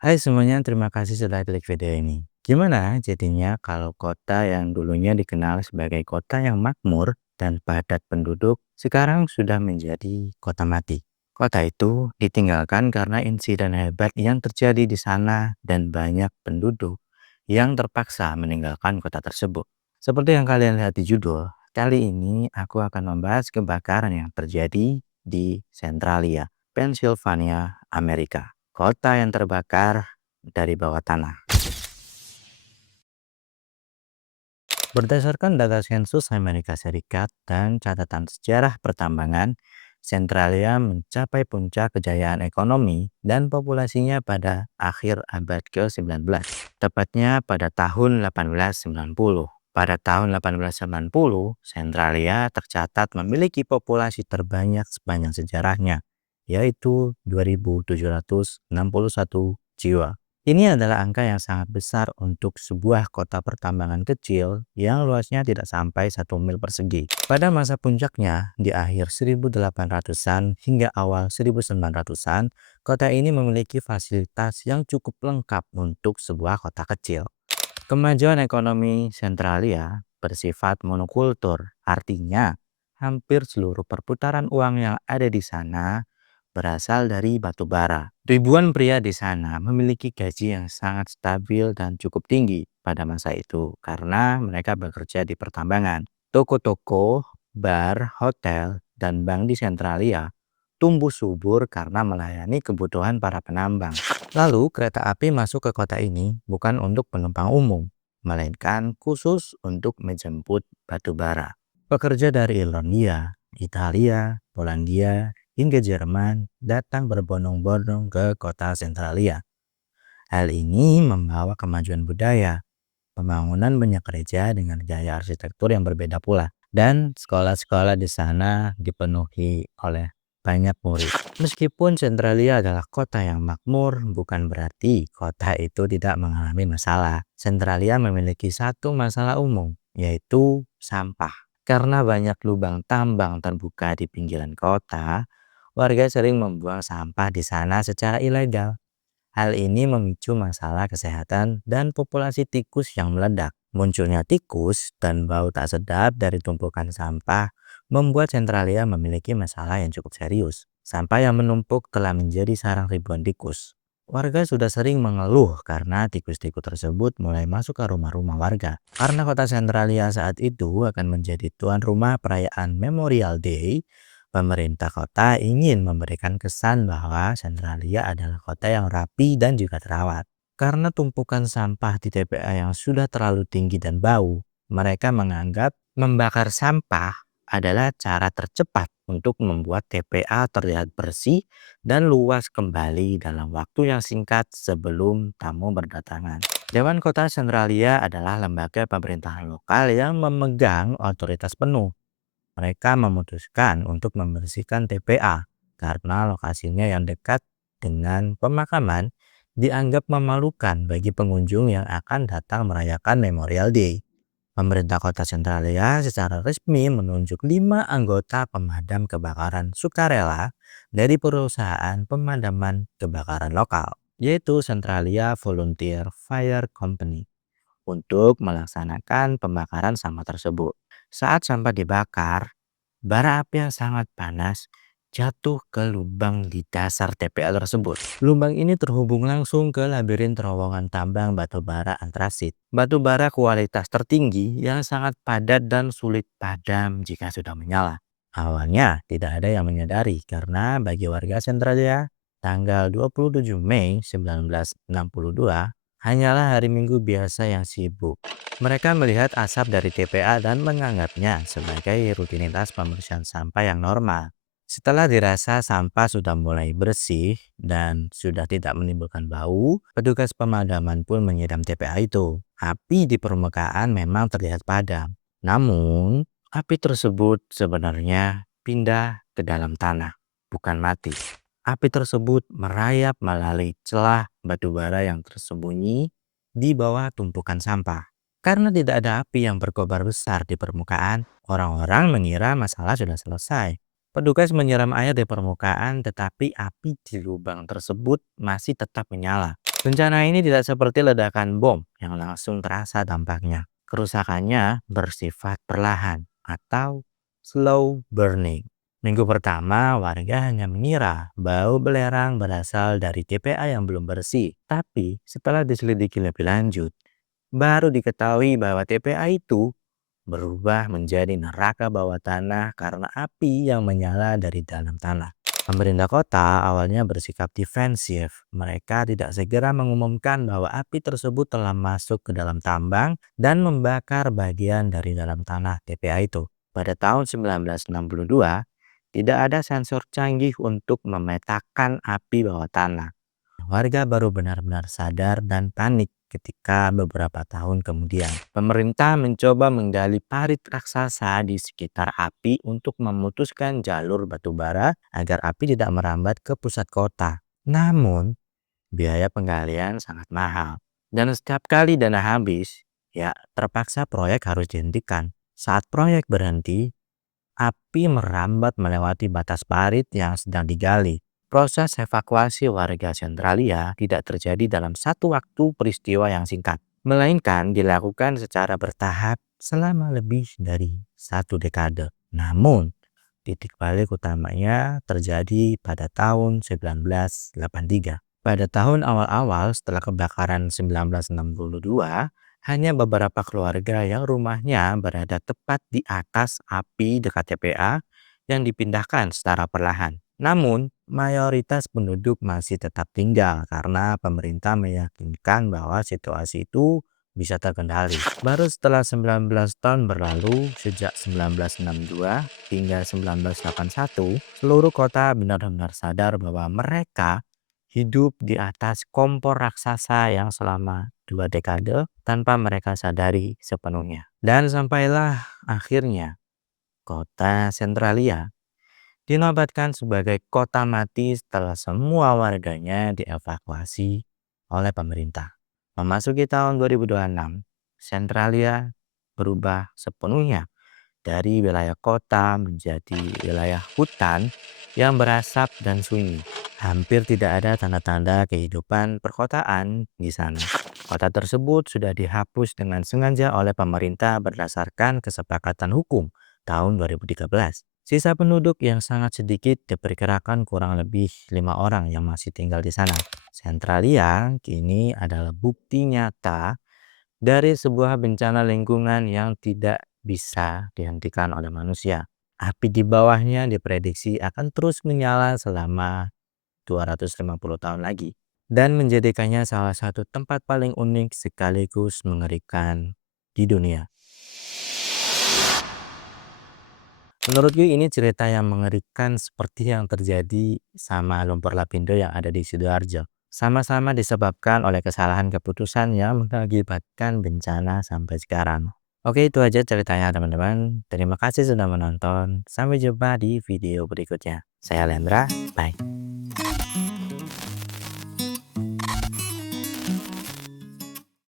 Hai semuanya, terima kasih sudah klik video ini. Gimana jadinya kalau kota yang dulunya dikenal sebagai kota yang makmur dan padat penduduk sekarang sudah menjadi kota mati? Kota itu ditinggalkan karena insiden hebat yang terjadi di sana dan banyak penduduk yang terpaksa meninggalkan kota tersebut. Seperti yang kalian lihat di judul, kali ini aku akan membahas kebakaran yang terjadi di Centralia, Pennsylvania, Amerika. Kota yang terbakar dari bawah tanah. Berdasarkan data sensus Amerika Serikat dan catatan sejarah pertambangan, Centralia mencapai puncak kejayaan ekonomi dan populasinya pada akhir abad ke-19, tepatnya pada tahun 1890. Pada tahun 1890, Centralia tercatat memiliki populasi terbanyak sepanjang sejarahnya, yaitu 2.761 jiwa. Ini adalah angka yang sangat besar untuk sebuah kota pertambangan kecil yang luasnya tidak sampai 1 mil persegi. Pada masa puncaknya, di akhir 1800-an hingga awal 1900-an, kota ini memiliki fasilitas yang cukup lengkap untuk sebuah kota kecil. Kemajuan ekonomi Centralia bersifat monokultur, artinya hampir seluruh perputaran uang yang ada di sana berasal dari batu bara. Ribuan pria di sana memiliki gaji yang sangat stabil dan cukup tinggi pada masa itu karena mereka bekerja di pertambangan. Toko-toko, bar, hotel, dan bank di Centralia tumbuh subur karena melayani kebutuhan para penambang. Lalu kereta api masuk ke kota ini bukan untuk penumpang umum, melainkan khusus untuk menjemput batu bara. Pekerja dari Irlandia, Italia, Polandia, hingga Jerman datang berbondong-bondong ke kota Centralia. Hal ini membawa kemajuan budaya, pembangunan banyak gereja dengan gaya arsitektur yang berbeda pula. Dan sekolah-sekolah di sana dipenuhi oleh banyak murid. Meskipun Centralia adalah kota yang makmur, bukan berarti kota itu tidak mengalami masalah. Centralia memiliki satu masalah umum, yaitu sampah. Karena banyak lubang tambang terbuka di pinggiran kota, warga sering membuang sampah di sana secara ilegal. Hal ini memicu masalah kesehatan dan populasi tikus yang meledak. Munculnya tikus dan bau tak sedap dari tumpukan sampah membuat Centralia memiliki masalah yang cukup serius. Sampah yang menumpuk telah menjadi sarang ribuan tikus. Warga sudah sering mengeluh karena tikus-tikus tersebut mulai masuk ke rumah-rumah warga. Karena kota Centralia saat itu akan menjadi tuan rumah perayaan Memorial Day, pemerintah kota ingin memberikan kesan bahwa Centralia adalah kota yang rapi dan juga terawat. Karena tumpukan sampah di TPA yang sudah terlalu tinggi dan bau, mereka menganggap membakar sampah adalah cara tercepat untuk membuat TPA terlihat bersih dan luas kembali dalam waktu yang singkat sebelum tamu berdatangan. Dewan Kota Centralia adalah lembaga pemerintahan lokal yang memegang otoritas penuh. Mereka memutuskan untuk membersihkan TPA karena lokasinya yang dekat dengan pemakaman dianggap memalukan bagi pengunjung yang akan datang merayakan Memorial Day. Pemerintah kota Centralia secara resmi menunjuk 5 anggota pemadam kebakaran sukarela dari perusahaan pemadaman kebakaran lokal, yaitu Centralia Volunteer Fire Company, untuk melaksanakan pembakaran sampah tersebut. Saat sampah dibakar, bara api yang sangat panas jatuh ke lubang di dasar TPA tersebut. Lubang ini terhubung langsung ke labirin terowongan tambang batu bara antrasit. Batu bara kualitas tertinggi yang sangat padat dan sulit padam jika sudah menyala. Awalnya tidak ada yang menyadari karena bagi warga Centralia, tanggal 27 Mei 1962 hanyalah hari Minggu biasa yang sibuk. Mereka melihat asap dari TPA dan menganggapnya sebagai rutinitas pembersihan sampah yang normal. Setelah dirasa sampah sudah mulai bersih dan sudah tidak menimbulkan bau, petugas pemadaman pun menyiram TPA itu. Api di permukaan memang terlihat padam. Namun, api tersebut sebenarnya pindah ke dalam tanah, bukan mati. Api tersebut merayap melalui celah batu bara yang tersembunyi di bawah tumpukan sampah. Karena tidak ada api yang berkobar besar di permukaan, orang-orang mengira masalah sudah selesai. Petugas menyiram air di permukaan, tetapi api di lubang tersebut masih tetap menyala. Bencana ini tidak seperti ledakan bom yang langsung terasa dampaknya. Kerusakannya bersifat perlahan atau slow burning. Minggu pertama, warga hanya mengira bau belerang berasal dari TPA yang belum bersih. Tapi setelah diselidiki lebih lanjut, baru diketahui bahwa TPA itu berubah menjadi neraka bawah tanah karena api yang menyala dari dalam tanah. Pemerintah kota awalnya bersikap defensif. Mereka tidak segera mengumumkan bahwa api tersebut telah masuk ke dalam tambang dan membakar bagian dari dalam tanah TPA itu. Pada tahun 1962, tidak ada sensor canggih untuk memetakan api bawah tanah. Warga baru benar-benar sadar dan panik ketika beberapa tahun kemudian pemerintah mencoba menggali parit raksasa di sekitar api untuk memutuskan jalur batu bara agar api tidak merambat ke pusat kota. Namun, biaya penggalian sangat mahal. Dan setiap kali dana habis, ya terpaksa proyek harus dihentikan. Saat proyek berhenti, api merambat melewati batas parit yang sedang digali. Proses evakuasi warga Sentralia tidak terjadi dalam satu waktu peristiwa yang singkat, melainkan dilakukan secara bertahap selama lebih dari satu dekade. Namun, titik balik utamanya terjadi pada tahun 1983. Pada tahun awal-awal setelah kebakaran 1962, hanya beberapa keluarga yang rumahnya berada tepat di atas api dekat TPA yang dipindahkan secara perlahan. Namun, mayoritas penduduk masih tetap tinggal karena pemerintah meyakinkan bahwa situasi itu bisa terkendali. Baru setelah 19 tahun berlalu, sejak 1962 hingga 1981, seluruh kota benar-benar sadar bahwa mereka hidup di atas kompor raksasa yang selama 2 dekade tanpa mereka sadari sepenuhnya. Dan sampailah akhirnya kota Centralia dinobatkan sebagai kota mati setelah semua warganya dievakuasi oleh pemerintah. Memasuki tahun 2026, Centralia berubah sepenuhnya dari wilayah kota menjadi wilayah hutan yang berasap dan sunyi. Hampir tidak ada tanda-tanda kehidupan perkotaan di sana. Kota tersebut sudah dihapus dengan sengaja oleh pemerintah berdasarkan kesepakatan hukum tahun 2013. Sisa penduduk yang sangat sedikit diperkirakan kurang lebih 5 orang yang masih tinggal di sana. Centralia kini adalah bukti nyata dari sebuah bencana lingkungan yang tidak bisa dihentikan oleh manusia. Api di bawahnya diprediksi akan terus menyala selama 250 tahun lagi dan menjadikannya salah satu tempat paling unik sekaligus mengerikan di dunia. Menurutku ini cerita yang mengerikan seperti yang terjadi sama lumpur lapindo yang ada di Sidoarjo. Sama-sama disebabkan oleh kesalahan keputusan yang mengakibatkan bencana sampai sekarang. Oke, itu aja ceritanya teman-teman. Terima kasih sudah menonton. Sampai jumpa di video berikutnya. Saya Lendra, bye.